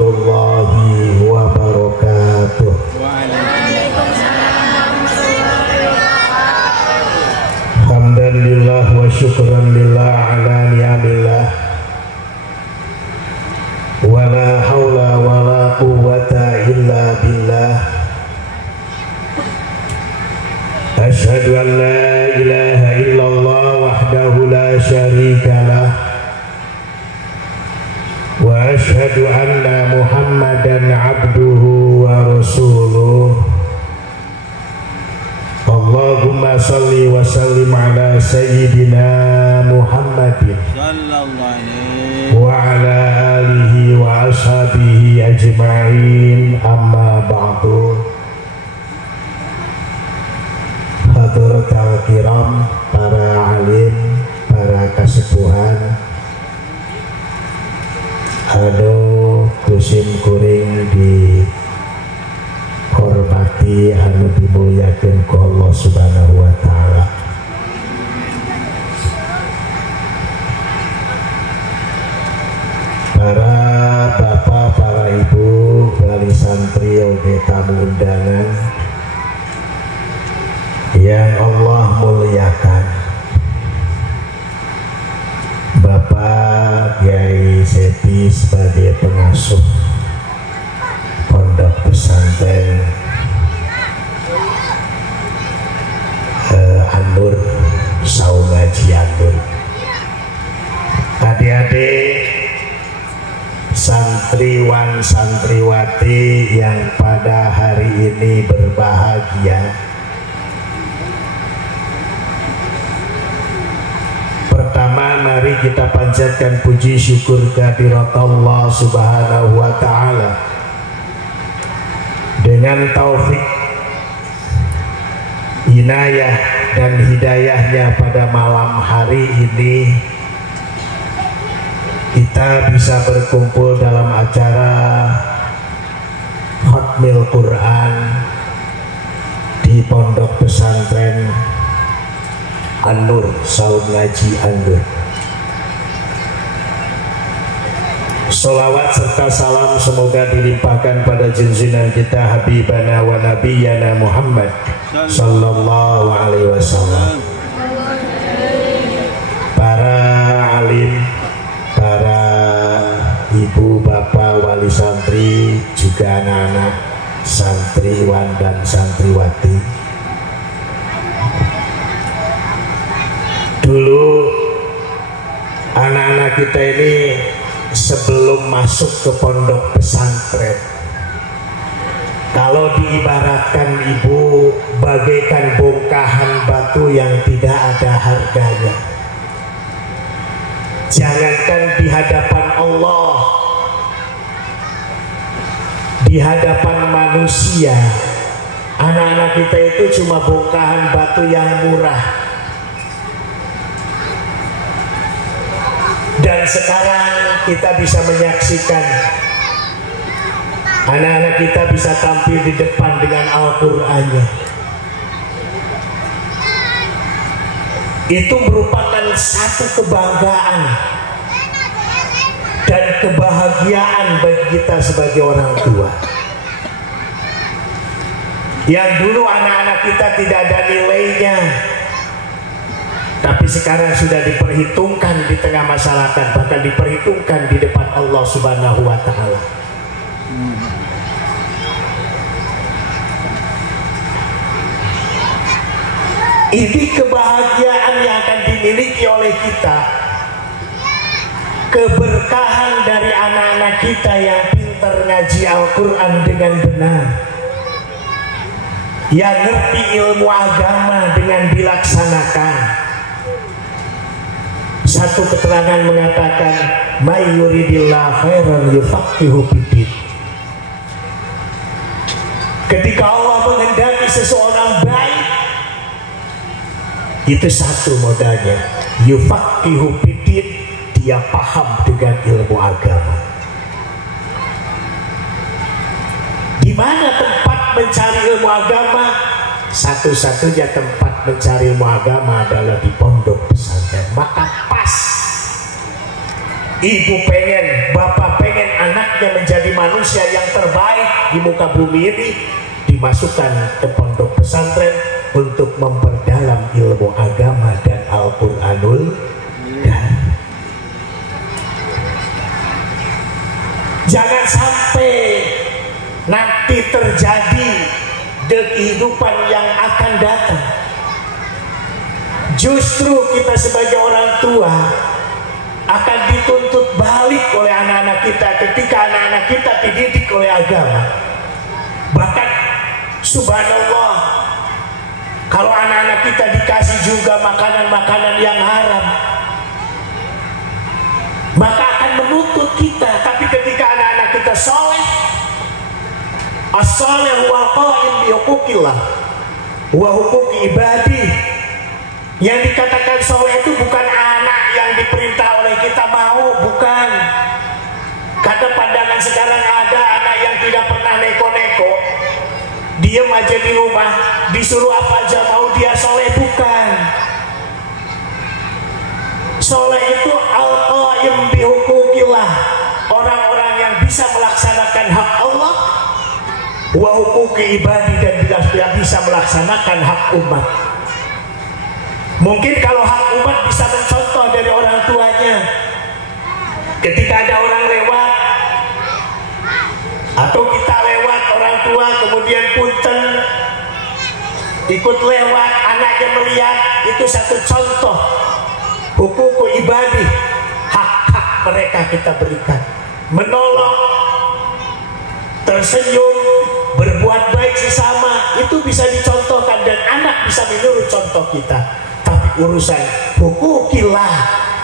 warahmatullahi wabarakatuh. Alhamdulillah wa syukran lillah ala ni'amillah wa la hawla wa la quwwata illa billah. Ashhadu an la ilaha illallah wahdahu la syarika lah wa ashhadu anna Muhammadan abduhu wa rasuluh. Allahumma salli wa sallim ala sayyidina Muhammadin wa ala alihi wa ashabihi ajma'in, amma ba'du. Hadratul kiram, para alim, para kasepuhan, anu kusim kuring dihormati, anu dimuliakan ku Allah subhanahu wa ta'ala. Para bapak, para ibu, wali santri, oge tamu undangan yang Allah muliakan, Bapak Kiai Seti sebagai pengasuh pondok pesantren An-Nur, Saung Ngaji An-Nur, adik-adik santriwan santriwati yang pada hari ini berbahagia. Pertama, mari kita panjatkan puji syukur kehadirat Allah subhanahu wa ta'ala. Dengan taufik, inayah dan hidayahnya pada malam hari ini, kita bisa berkumpul dalam acara Khatmil Quran di pondok pesantren An-Nur, Saung Ngaji An-Nur. Salawat serta salam semoga dilimpahkan pada junjungan kita Habibana wa Nabiyana Muhammad sallallahu alaihi wasallam. Para alim, para ibu bapak wali santri, juga anak-anak santriwan dan santriwati. Dulu anak-anak kita ini sebelum masuk ke pondok pesantren, kalau diibaratkan ibu bagaikan bongkahan batu yang tidak ada harganya. Jangankan di hadapan Allah, di hadapan manusia, anak-anak kita itu cuma bongkahan batu yang murah. Dan sekarang kita bisa menyaksikan anak-anak kita bisa tampil di depan dengan Al-Qur'annya. Itu merupakan satu kebanggaan dan kebahagiaan bagi kita sebagai orang tua. Yang dulu anak-anak kita tidak ada nilainya, tapi sekarang sudah diperhitungkan di tengah masyarakat, bahkan diperhitungkan di depan Allah subhanahu wa ta'ala. Ini kebahagiaan yang akan dimiliki oleh kita, keberkahan dari anak-anak kita yang pintar ngaji Al-Quran dengan benar, yang ngerti ilmu agama dengan dilaksanakan. Satu keterangan mengatakan, may yuridillah khairan yufaqihu fiddin. Ketika Allah menghendaki seseorang baik, itu satu modalnya, yufaqihu fiddin, dia paham dengan ilmu agama. Di mana tempat mencari ilmu agama? Satu-satunya tempat mencari ilmu agama adalah di pondok pesantren. Maka pas ibu pengen, bapak pengen anaknya menjadi manusia manusia yang terbaik di muka bumi ini dimasukkan ke pondok pesantren untuk memperdalam ilmu agama dan Al-Quranul Karim. Jangan sampai nanti terjadi di kehidupan yang akan datang, justru kita sebagai orang tua akan dituntut balik oleh anak-anak kita ketika anak-anak kita dididik oleh agama. Bahkan subhanallah, kalau anak-anak kita dikasih juga makanan-makanan yang haram, maka akan menuntut kita. Tapi ketika anak-anak kita soleh, as-salih wal qaim bi huquqillah wa huquqi ibadi. Yang dikatakan soleh itu bukan anak yang diperintah oleh kita mau, bukan. Karena pandangan sekarang ada anak yang tidak pernah neko-neko, diam aja di rumah, disuruh apa aja mau dia soleh, bukan. Soleh itu al-qaim bi huquqillah, orang-orang yang bisa melaksanakan hak Allah, wa huquqi ibadi, dan bisa melaksanakan hak umat. Mungkin kalau hak umat bisa mencontoh dari orang tuanya. Ketika ada orang lewat atau kita lewat, orang tua kemudian punten ikut lewat, anaknya melihat, itu satu contoh hukum ibadah, hak-hak mereka kita berikan. Menolong, tersenyum, berbuat baik sesama, itu bisa dicontohkan dan anak bisa meniru contoh kita. Urusan hukukillah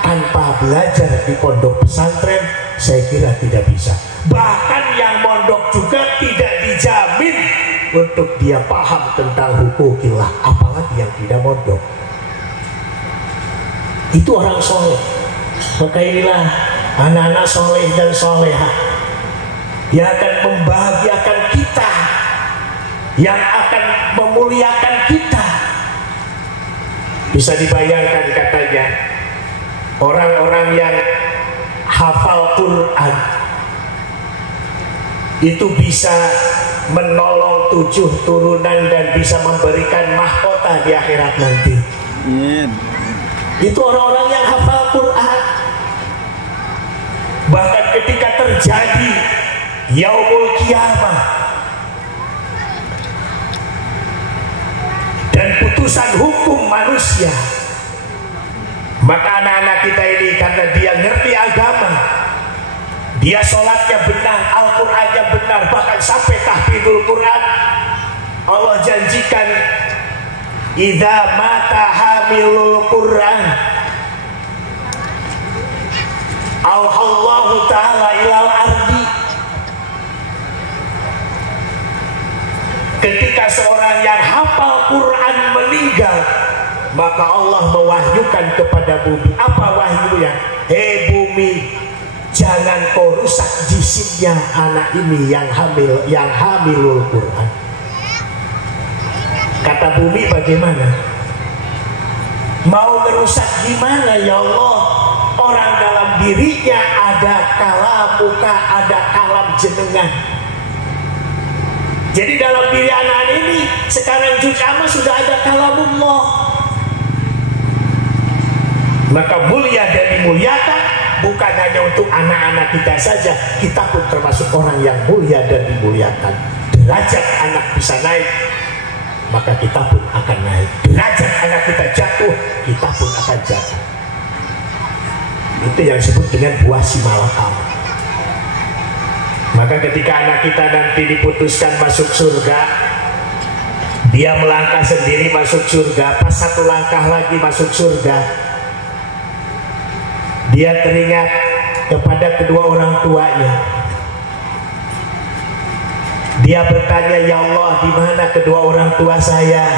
tanpa belajar di pondok pesantren, saya kira tidak bisa. Bahkan yang mondok juga tidak dijamin untuk dia paham tentang hukukillah, apalagi yang tidak mondok. Itu orang soleh. Maka inilah anak-anak soleh dan solehah yang akan membahagiakan kita, yang akan memuliakan kita. Bisa dibayangkan katanya orang-orang yang hafal Quran itu bisa menolong 7 turunan dan bisa memberikan mahkota di akhirat nanti. Itu orang-orang yang hafal Quran. Bahkan ketika terjadi yaumul kiamah dan putusan hukum manusia, maka anak-anak kita ini karena dia ngerti agama, dia sholatnya benar, Al-Qurannya benar, bahkan sampai tahfidul Quran, Allah janjikan idza mata hamilul Quran auhallahu ta'ala ilal ardi. Ketika seorang yang hafal Quran meninggal, maka Allah mewahyukan kepada bumi. Apa wahyunya? Hei bumi, jangan kau rusak jisimnya anak ini yang hamilul Quran. Kata bumi, bagaimana? Mau merusak gimana ya Allah? Orang dalam dirinya ada kalamuka, ada kalam jenengan. Jadi dalam diri anak ini sekarang juz amma sudah ada kalamullah. Maka mulia dan dimuliakan bukan hanya untuk anak-anak kita saja, kita pun termasuk orang yang mulia dan dimuliakan. Derajat anak bisa naik, maka kita pun akan naik. Derajat anak kita jatuh, kita pun akan jatuh. Itu yang disebut dengan buah si malakam. Maka ketika anak kita nanti diputuskan masuk surga, dia melangkah sendiri masuk surga, pas satu langkah lagi masuk surga, dia teringat kepada kedua orang tuanya. Dia bertanya, ya Allah, di mana kedua orang tua saya?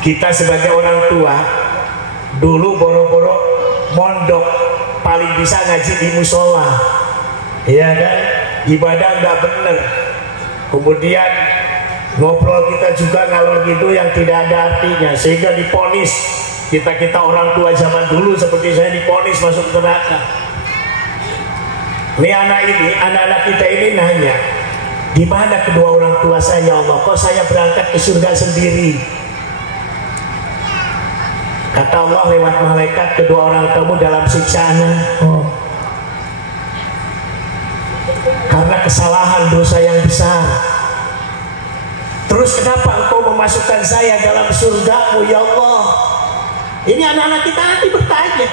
Kita sebagai orang tua dulu boro-boro mondok, paling bisa ngaji di musola. Iya kan, ibadah nggak bener. Kemudian ngobrol kita juga ngalor gitu yang tidak ada artinya, sehingga diponis kita orang tua zaman dulu seperti saya diponis masuk neraka. Nih anak-anak kita ini nanya, di mana kedua orang tua saya ya Allah? Kok saya berangkat ke surga sendiri? Kata Allah lewat malaikat, kedua orang kamu dalam siksaan. Oh, karena kesalahan dosa yang besar. Terus kenapa engkau memasukkan saya dalam surgamu ya Allah? Ini anak-anak kita nanti bertanya.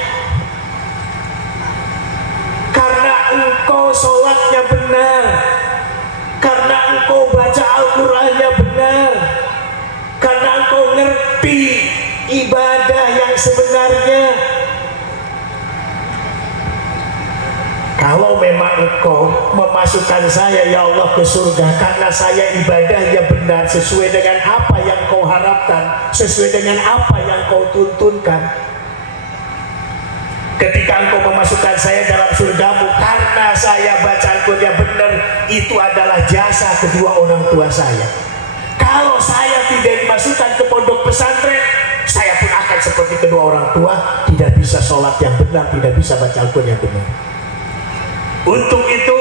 Karena engkau sholatnya benar, karena engkau baca Al-Qurannya benar, karena engkau ngerti ibadah yang sebenarnya. Kalau memang engkau memasukkan saya ya Allah ke surga karena saya ibadahnya benar sesuai dengan apa yang kau harapkan, sesuai dengan apa yang kau tuntunkan, ketika engkau memasukkan saya dalam surgamu karena saya baca Al-Qurannya benar, itu adalah jasa kedua orang tua saya. Kalau saya tidak dimasukkan ke pondok pesantren, saya pun akan seperti kedua orang tua, tidak bisa sholat yang benar, tidak bisa baca Al-Quran yang benar. Untuk itu,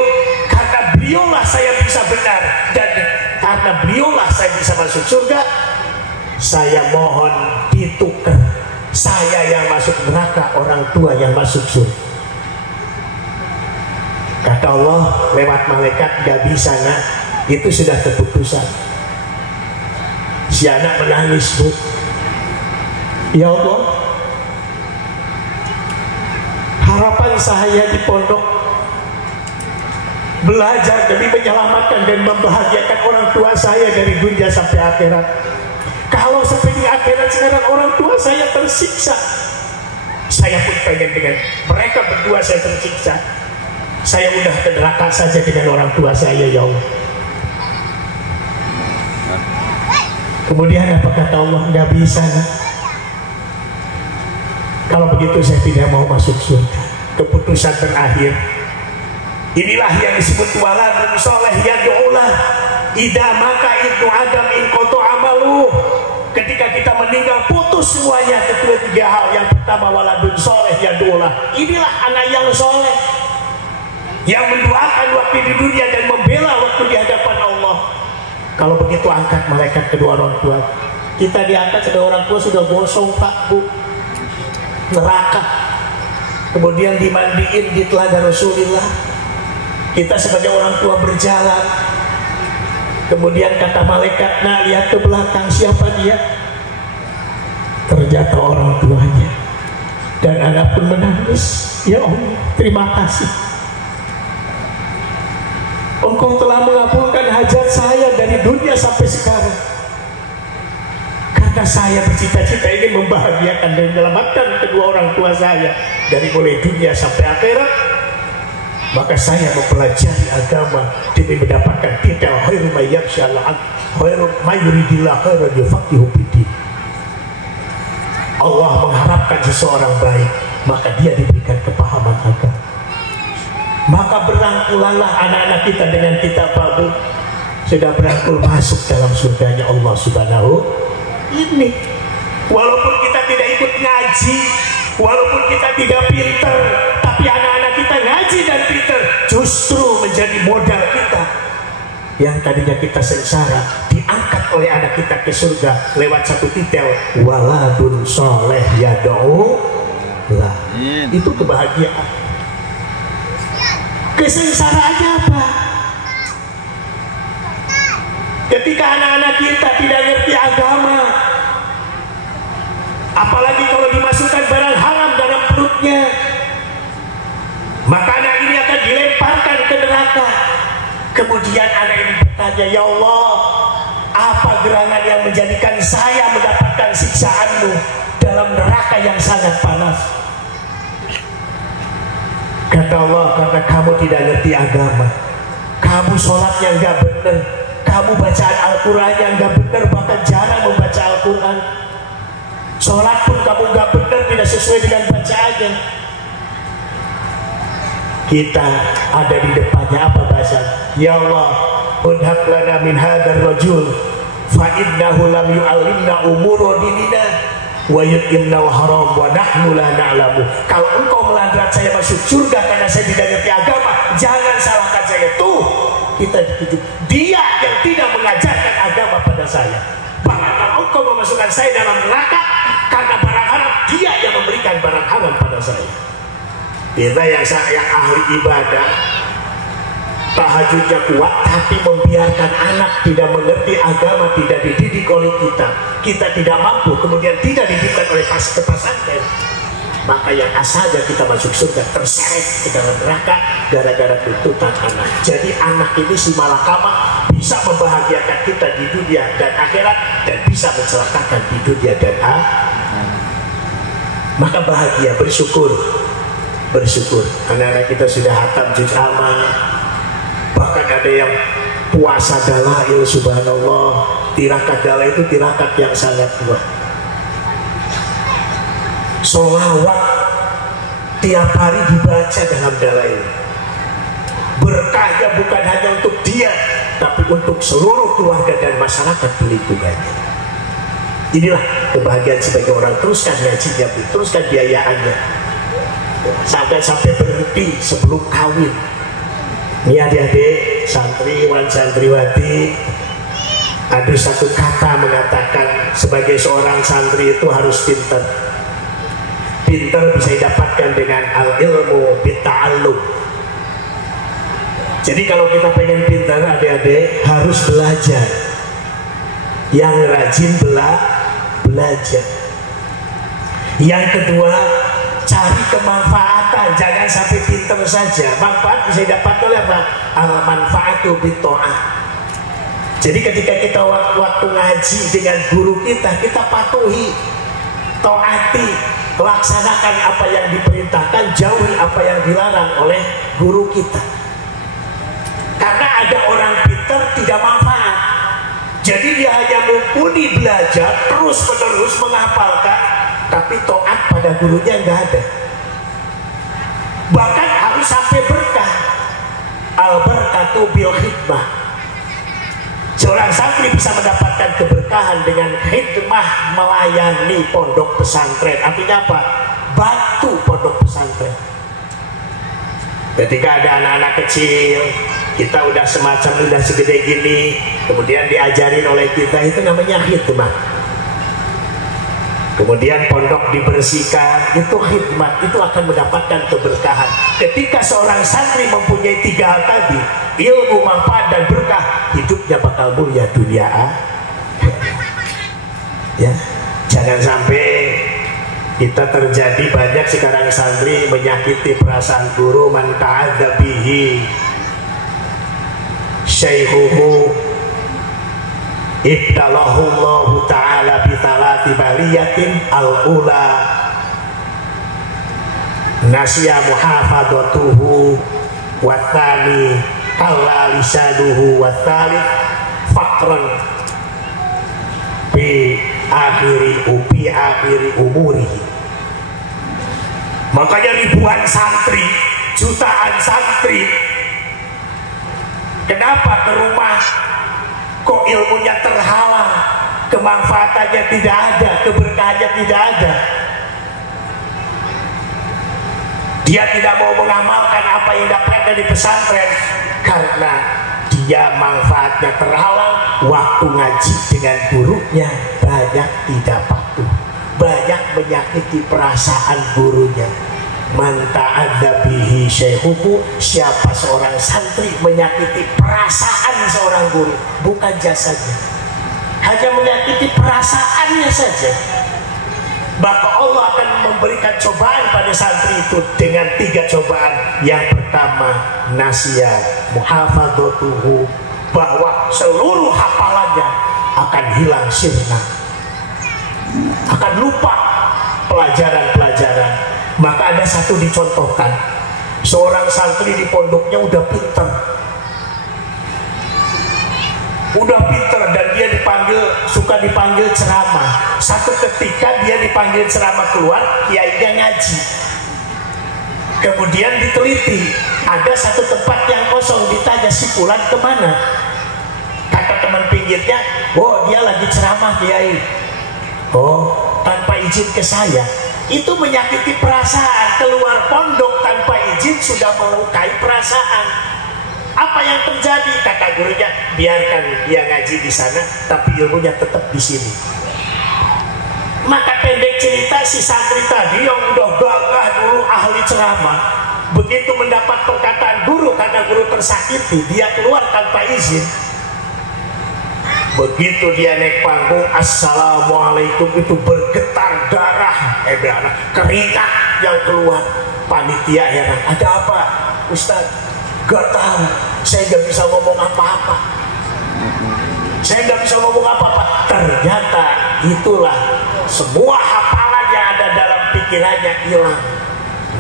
karena beliaulah saya bisa benar, dan karena beliaulah saya bisa masuk surga, saya mohon ditukar, saya yang masuk neraka, orang tua yang masuk surga. Kata Allah lewat malaikat, gak bisa nak, itu sudah keputusan. Si anak menangis, Bu. Ya Allah, harapan saya di pondok belajar demi menyelamatkan dan membahagiakan orang tua saya dari dunia sampai akhirat. Kalau seperti akhirat sekarang orang tua saya tersiksa, saya pun pengen dengan mereka berdua saya tersiksa. Saya udah ke neraka saja dengan orang tua saya ya Allah. Kemudian apa kata Allah? Nggak bisa nak. Kalau begitu saya tidak mau masuk surga. Keputusan terakhir. Inilah yang disebut waladun soleh yad'ulah idza maka ibnu adam in qata amalu. Ketika kita meninggal putus semuanya kedua tiga hal. Yang pertama waladun soleh yad'ulah. Inilah anak yang soleh yang mendoakan waktu di dunia dan membela waktu di hadapan Allah. Kalau begitu angkat malaikat kedua orang tua. Kita diangkat kedua orang tua sudah gosong Pak Bu, neraka. Kemudian dimandiin di telaga Rasulullah. Kita sebagai orang tua berjalan. Kemudian kata malaikat, nah lihat ke belakang, siapa dia? Ternyata orang tuanya. Dan anak pun menangis. Ya Allah, terima kasih. Engkau telah mengabulkan hajat saya dari dunia sampai sekarang. Karena saya bercita-cita ingin membahagiakan dan menyelamatkan kedua orang tua saya dari mulai dunia sampai akhirat, maka saya mempelajari agama demi mendapatkan titel khairu may yakhshallah khairu may yuridillah khairan yufaqihu fiddin. Allah mengharapkan seseorang baik, maka dia diberikan kepahaman agama. Maka berangkulanlah anak-anak kita dengan kita Pak Bu, sudah berangkul masuk dalam surganya Allah Subhanahu ini. Walaupun kita tidak ikut ngaji, walaupun kita tidak pinter, tapi anak-anak kita ngaji dan pinter, justru menjadi modal kita. Yang tadinya kita sengsara, diangkat oleh anak kita ke surga lewat satu titel waladun soleh yad'u lah. Itu kebahagiaan. Kesengsaraannya apa? Ketika anak-anak kita tidak ngerti agama, apalagi kalau dimasukkan barang haram dalam perutnya, maka anak ini akan dilemparkan ke neraka. Kemudian anak ini bertanya, ya Allah, apa gerangan yang menjadikan saya mendapatkan siksaanmu dalam neraka yang sangat panas? Kata Allah, karena kamu tidak ngerti agama, kamu sholatnya nggak benar, kamu bacaan Al-Qurannya nggak benar, bahkan jarang membaca Al-Quran. Sholat pun kamu nggak benar, tidak sesuai dengan bacaannya. Kita ada di depannya apa bahasa? Ya Allah, unhab lana min hadar rajul fa innahu lam yu'allimna umuro dinina. wa yudhimnal haram wa nahnu la na'lamu. Kalau engkau melandrat saya masuk surga karena saya tidak ngerti agama, jangan salahkan saya. Tuh, kita dituju. Dia yang tidak mengajarkan agama pada saya. Bahkan kalau engkau memasukkan saya dalam neraka karena barang haram, dia yang memberikan barang haram pada saya. Kita yang ahli ibadah, tahajudnya kuat, tapi membiarkan anak tidak mengerti agama, tidak dididik oleh kita tidak mampu, kemudian tidak dididik oleh pesantren, maka yang asalnya kita masuk surga terseret ke dalam neraka gara-gara tuntutan anak. Jadi anak ini si malakama, bisa membahagiakan kita di dunia dan akhirat, dan bisa mencelakakan di dunia dan akhirat. Maka bahagia, bersyukur. Anak-anak kita sudah hatam juz amma, bahkan ada yang puasa dalail, subhanallah. Tirakat dalail itu tirakat yang sangat kuat. Sholawat tiap hari dibaca dalam dalail. Berkahnya bukan hanya untuk dia, tapi untuk seluruh keluarga dan masyarakat di lingkungannya. Inilah kebahagiaan sebagai orang. Teruskan ngajinya, teruskan biayaannya, sampai berhenti sebelum kawin. Ini adik-adik, santriwan, santriwati, ada satu kata mengatakan sebagai seorang santri itu harus pintar. Pintar bisa didapatkan dengan al-ilmu bitta'allum. Jadi kalau kita pengen pintar, adik-adik harus belajar. Yang rajin belajar. Yang kedua, cari kemanfaatan, jangan sampai pintar saja. Manfaat bisa didapat oleh apa? Al-manfaatu bit-ta'ah. Jadi ketika kita waktu ngaji dengan guru kita patuhi, taati, laksanakan apa yang diperintahkan, jauhi apa yang dilarang oleh guru kita. Karena ada orang pintar tidak manfaat. Jadi dia hanya mumpuni belajar, terus-menerus menghafalkan, tapi taat pada gurunya nggak ada. Bahkan harus sampai berkah. Al-barakatu bil khidmah. Seorang santri bisa mendapatkan keberkahan dengan khidmah, melayani pondok pesantren. Artinya apa? Bantu pondok pesantren. Ketika ada anak-anak kecil, kita udah semacam udah segede gini, kemudian diajarin oleh kita, itu namanya khidmah. Kemudian pondok dibersihkan, itu khidmat, itu akan mendapatkan keberkahan. Ketika seorang santri mempunyai 3 hal tadi, ilmu, manfaat, dan berkah, hidupnya bakal mulia dunia. Ya, jangan sampai kita terjadi banyak sekarang santri menyakiti perasaan guru. Man ta'adza bihi syaihuhu ibtalahullahu ta'ala bitalati baliyatin al-ula nasya muhafadatuhu wathani kalla lisanuhu wathali fakran bi akhiri umurihi. Makanya ribuan santri, jutaan santri, kenapa ke rumah kok ilmunya terhalang, kemanfaatannya tidak ada, keberkahannya tidak ada? Dia tidak mau mengamalkan apa yang dapat dari pesantren karena dia manfaatnya terhalang. Waktu ngaji dengan gurunya banyak tidak patuh, banyak menyakiti perasaan gurunya. Man ta'adza bihi syaihuhu, siapa seorang santri menyakiti perasaan seorang guru, bukan jasanya, hanya menyakiti perasaannya saja, maka Allah akan memberikan cobaan pada santri itu dengan 3 cobaan. Yang pertama, nasya muhafadzatuhu, bahwa seluruh hafalannya akan hilang sirna, akan lupa pelajaran-pelajaran. Maka ada satu dicontohkan, seorang santri di pondoknya udah pinter dan dia suka dipanggil ceramah. Satu ketika dia dipanggil ceramah keluar, kiainya ngaji. Kemudian diteliti, ada satu tempat yang kosong, ditanya si fulan kemana? Kata teman pinggirnya, oh dia lagi ceramah kiai. Oh, tanpa izin ke saya, itu menyakiti perasaan. Keluar pondok tanpa izin sudah melukai perasaan. Apa yang terjadi? Kata gurunya, biarkan dia ngaji di sana, tapi ilmunya tetap di sini. Maka pendek cerita, si santri tadi yang udah gagah dulu ahli ceramah, begitu mendapat perkataan guru karena guru tersakiti, dia keluar tanpa izin. Begitu dia naik panggung, assalamualaikum, itu bergetar darah, keringat yang keluar. Panitia heran, ada apa Ustaz? Gak tahu, saya gak bisa ngomong apa-apa. Saya gak bisa ngomong apa-apa. Ternyata itulah semua hafalan yang ada dalam pikirannya hilang.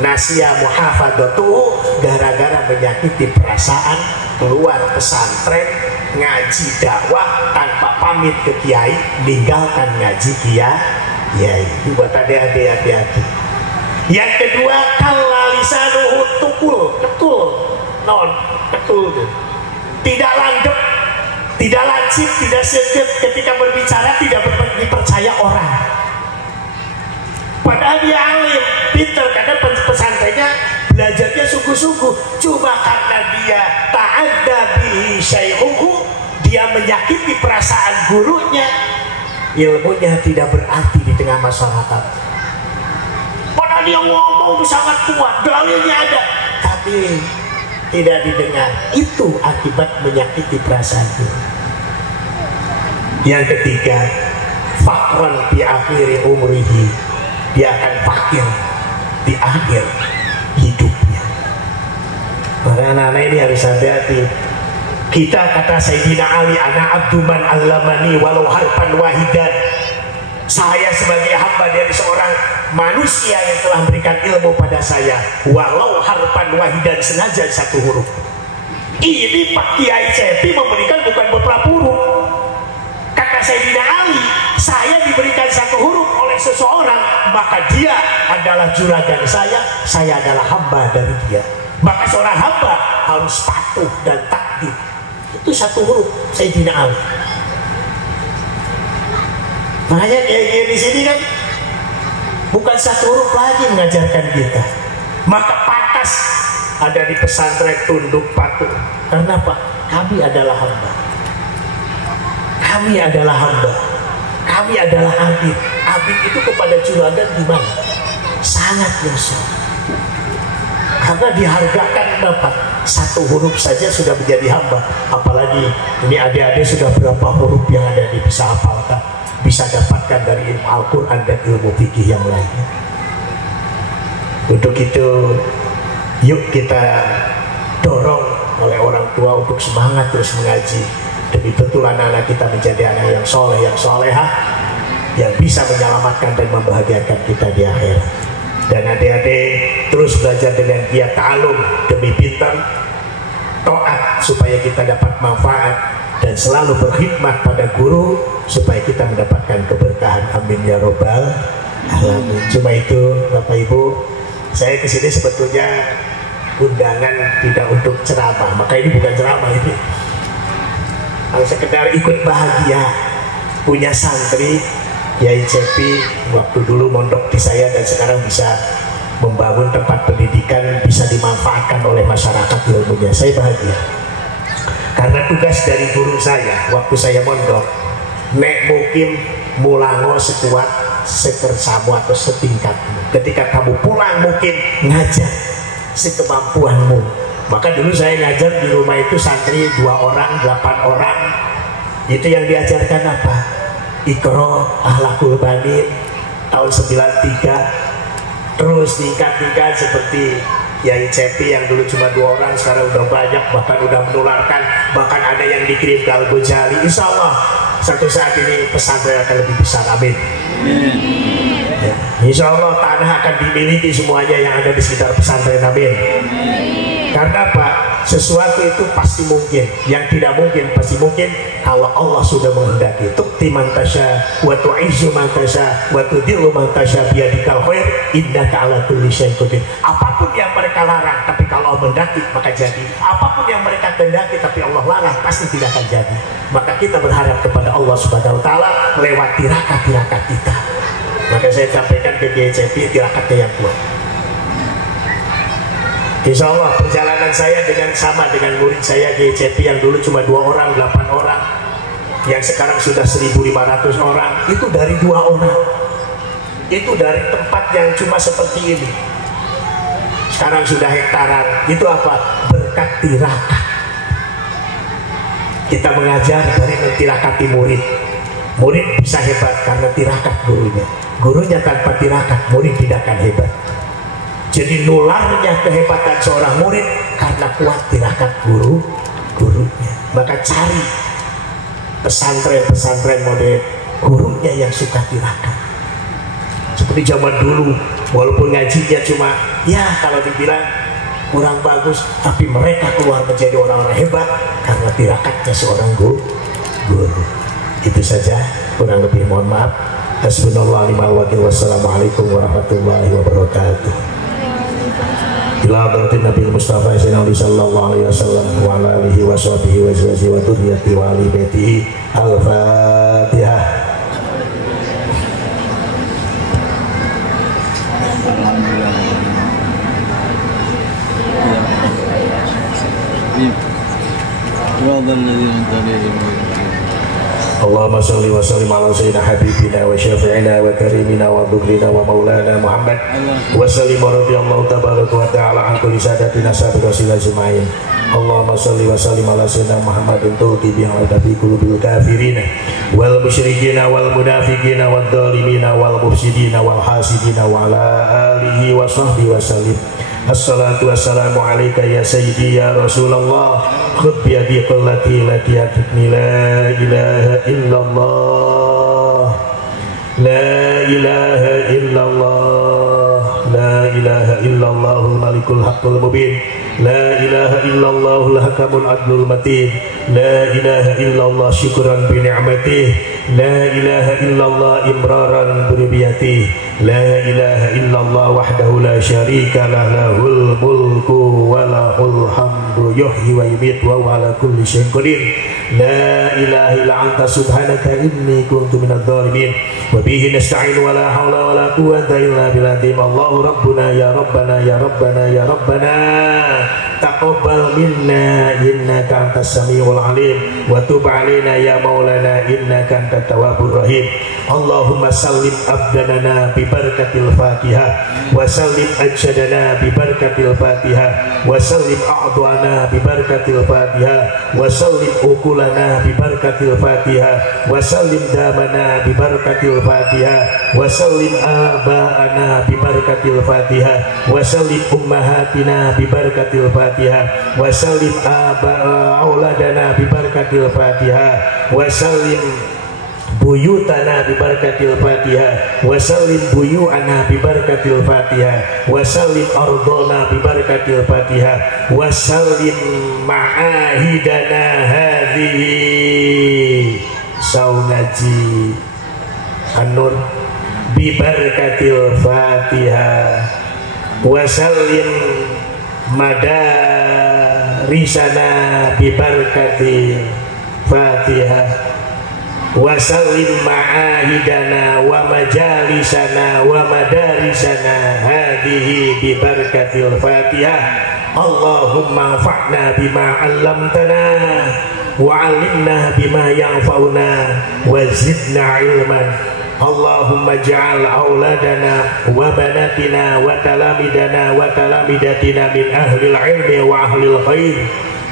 Nasya muhafadzatuhu, gara-gara menyakiti perasaan, keluar pesantren, ngaji dakwah tanpa pamit ke kiai, meninggalkan ngaji kiai. Buat adik-adik hati-hati. Yang kedua, kalalisanuhu tukul, ketul, tidak landep, tidak lancip, tidak sedep ketika berbicara, tidak dipercaya orang. Padahal dia alim, pintar, karena pesantrennya belajarnya sungguh-sungguh. Cuma karena dia ta'adda bihi syai'uhu, dia menyakiti perasaan gurunya, ilmunya tidak berarti di tengah masyarakat. Padahal dia ngomong sangat kuat, dalilnya ada, tapi tidak didengar. Itu akibat menyakiti perasaan guru. Yang ketiga, fakran di akhiri umrihi, dia akan fakir di akhir hidupnya. Maka anak-anak ini harus hati-hati. Kita, kata Sayyidina Ali, ana abduman allamani walau harfan wahidan, saya sebagai hamba dari seorang manusia yang telah memberikan ilmu pada saya, walau harfan wahidan, sengaja satu huruf. Ini Pak Kiai Cepi memberikan bukan beberapa huruf. Kata Sayyidina Ali, saya diberikan satu huruf oleh seseorang, maka dia adalah juragan saya adalah hamba dari dia. Maka seorang hamba harus patuh dan taat. Itu satu huruf Sayyidina Ali. Makanya di sini kan bukan satu huruf lagi mengajarkan kita. Maka pantas ada di pesantren tunduk patuh. Karena apa? Kami adalah hamba. Kami adalah hamba. Kami adalah abid. Abid itu kepada juragan di mana? Sangat nyesel. Karena dihargakan dapat satu huruf saja sudah menjadi hamba. Apalagi ini adik-adik sudah berapa huruf yang ada di bisa hafalkan, bisa dapatkan dari ilmu Al-Quran dan ilmu fikih yang lainnya. Untuk itu, yuk kita dorong oleh orang tua untuk semangat terus mengaji, demi betul anak-anak kita menjadi anak yang soleh, yang solehah, yang bisa menyelamatkan dan membahagiakan kita di akhirat. Dan adik-adik terus belajar dengan giat ta'alum, demi pintar, taat supaya kita dapat manfaat, dan selalu berkhidmat pada guru supaya kita mendapatkan keberkahan. Amin ya robbal alamin. Cuma itu Bapak Ibu, saya kesini sebetulnya undangan tidak untuk ceramah, maka ini bukan ceramah, ini harus sekedar ikut bahagia punya santri Kiai Cepi, waktu dulu mondok di saya dan sekarang bisa membangun tempat pendidikan, bisa dimanfaatkan oleh masyarakat ilmunya. Saya bahagia karena tugas dari guru saya waktu saya mondok, nek mukim mulango sekuat sekersamu atau setingkatmu. Ketika kamu pulang mukim, ngajar sekemampuanmu. Maka dulu saya ngajar di rumah itu santri 2 orang, 8 orang. Itu yang diajarkan apa? Iqra Ahlakul Banin tahun 93. Terus tingkat-tingkat seperti Kiai Cepi yang dulu cuma 2 orang, sekarang udah banyak, bahkan udah menularkan, bahkan ada yang dikirim ke Al-Ghazali. Insya Allah satu saat ini pesantren akan lebih besar. Amin. Ya, insya Allah tanah akan dimiliki semuanya yang ada di sekitar pesantren. Amin. Karena apa? sesuatu itu pasti mungkin, yang tidak mungkin pasti mungkin kalau Allah sudah menghendaki. Tukti man tasya wa tu'izzu man tasya wa tudhillu man tasya biyadikal khair innaka ala kulli syai'in qadir. Apapun yang mereka larang, tapi kalau Allah menghendaki maka jadi. Apapun yang mereka kehendaki tapi Allah larang, pasti tidak akan jadi. Maka kita berharap kepada Allah Subhanahu wa taala lewat tirakat-tirakat kita. Maka saya sampaikan ke GCP tirakatnya yang kuat. Insya Allah perjalanan saya sama dengan murid saya GCP yang dulu cuma 2 orang, 8 orang, yang sekarang sudah 1.500 orang. Itu dari 2 orang, itu dari tempat yang cuma seperti ini, sekarang sudah hektaran. Itu apa? Berkat tirakat. Kita mengajar dari mentirakati murid. Murid bisa hebat karena tirakat gurunya. Gurunya tanpa tirakat, murid tidak akan hebat. Jadi nularnya kehebatan seorang murid karena kuat tirakat gurunya. Maka cari pesantren-pesantren model gurunya yang suka tirakat. Seperti zaman dulu, walaupun ngajinya cuma ya kalau dibilang kurang bagus, tapi mereka keluar menjadi orang-orang hebat karena tirakatnya seorang guru. Itu saja, kurang lebih mohon maaf. Hasbunallahu wa ni'mal wakil. Wassalamualaikum warahmatullahi wabarakatuh. Ila hadratin Nabi Mustafa sallallahu alaihi wasallam wa ala alihi wa sahbihi wa azwajihi wa dzurriyyatihi wa ali baitihi. Al-Fatihah. Allahumma salli wa sallim ala sayyidina habibina wa syafi'ina wa karimina wa dhukrina wa maulana Muhammad wa sallim wa radiyallahu tabaraka wa ta'ala an kulli sadatina sahabat Rasulullah ajma'in. Allahumma salli wa sallim ala sayyidina Muhammadin tuti bihi al-dabi qulubil kafirina wal musyrikina wal munafiqina wal dhalimina wal mufsidina wal hasidina wa ala alihi wa sahbihi wa sallim. Assalatu wassalamu alaika ya sayyidi ya Rasulullah. Khud biyadi qallati lati yakni la ilaha illallah. La ilaha illallah. La ilaha illallahul malikul haqqul mubin. La ilaha illallahul hakamul adlul matin. La ilaha illallah syukran bi ni'matih. La ilaha illallah imraran birubiyatih. La ilaha illallah wahdahu la syarika lah, lahul mulku wa lahul hamdu yuhyi wa yumiit wa huwa ala kulli syai'in qadir. La ilaha illa anta subhanaka inni kuntu minadh dhalimin wa bihi nasta'in wa la haula wa la quwwata illa billah. Allahu rabbuna ya rabbana ya rabbana ya rabbana taqabbal minna innaka antas samiul alim wa tub alaina ya maulana innaka antat tawwabur rahim. Allahumma sallim abdanana bi barakatil Fatihah wa sallim ajsadana bi barakatil Fatihah wa sallim a'dwana bi barakatil Fatihah wa sallim ukulana bi barakatil Fatihah wa sallim damana bi barakatil Fatihah wa sallim aba'ana bi barakatil Fatihah wa sallim ummahatina bi barakatil Fatihah wa sallim auladana bi barakatil Fatihah wa sallim buyutana bi barakatil Fatihah wa sallim buyu'ana bi barakatil Fatihah wa sallim ardona bi barakatil Fatihah wa sallim ma'ahidana hadhihi saunaji an-nur bi barakatil Fatihah wa sallim madarisana bi barakatil Fatihah wa sallim ma'ahidana wa majalisana wa madarisana hadhihi bi barakatil Fatihah. Allahumma anfa'na bima 'allamtana wa 'allimna bima yanfa'una wa zidna ilman. Allahumma ja'al auladana wa banatina wa talamidana wa talamidatina min ahlil ilmi wa ahlil khair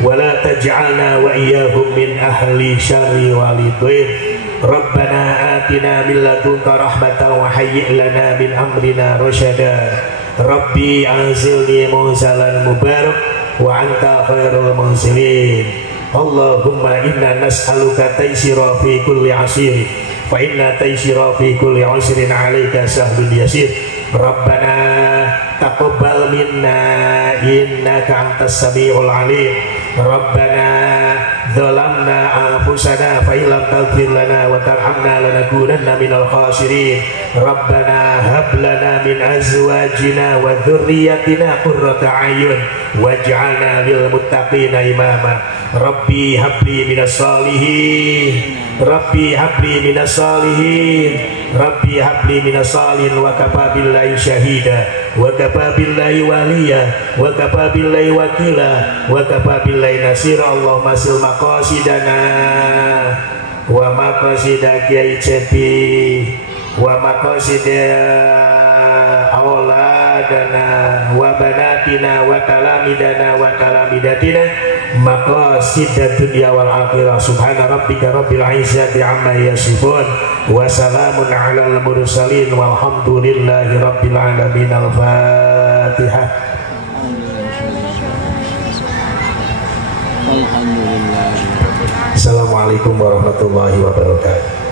wa la taj'alna wa iyyahum min ahli syarri walidin. Rabbana atina min ladunka rahmatan wa hayyi' lana min amrina rasyada. Rabbi anzilni munzalan mubarak wa anta khairul munzilin. Allahumma inna nas'aluka taysira fi kulli 'asir fa inna taysira fi kulli 'usrin 'alaika sahlun yasir. Rabbana taqabbal minna innaka antas samiul alim. Rabbana zalamna anfusana fa illam taghfir lana wa tarhamna lanakunanna minal khasirin. Rabbana hab lana min azwajina wa dhurriyyatina qurrata a'yun waj'alna lil muttaqina imama. Rabbi habli minas salihin, Rabbi habli minas salihin, Rabbi habli minas salihin. Wa kafa billahi syahida, wa kafa billahi waliya, wa kafa billahi wakila, wa kafa billahi nasira. Allahumma sil maqasidana wa maqasida Kiai Cepi wa maqasida auladana wa banatina wa talamidana wa talamidatina maqasida dunya wal akhirah. Subhana rabbika rabbil izzati amma yasifun wa salamun alal mursalin walhamdulillahi rabbil alamin. Al-Fatihah. Assalamualaikum warahmatullahi wabarakatuh.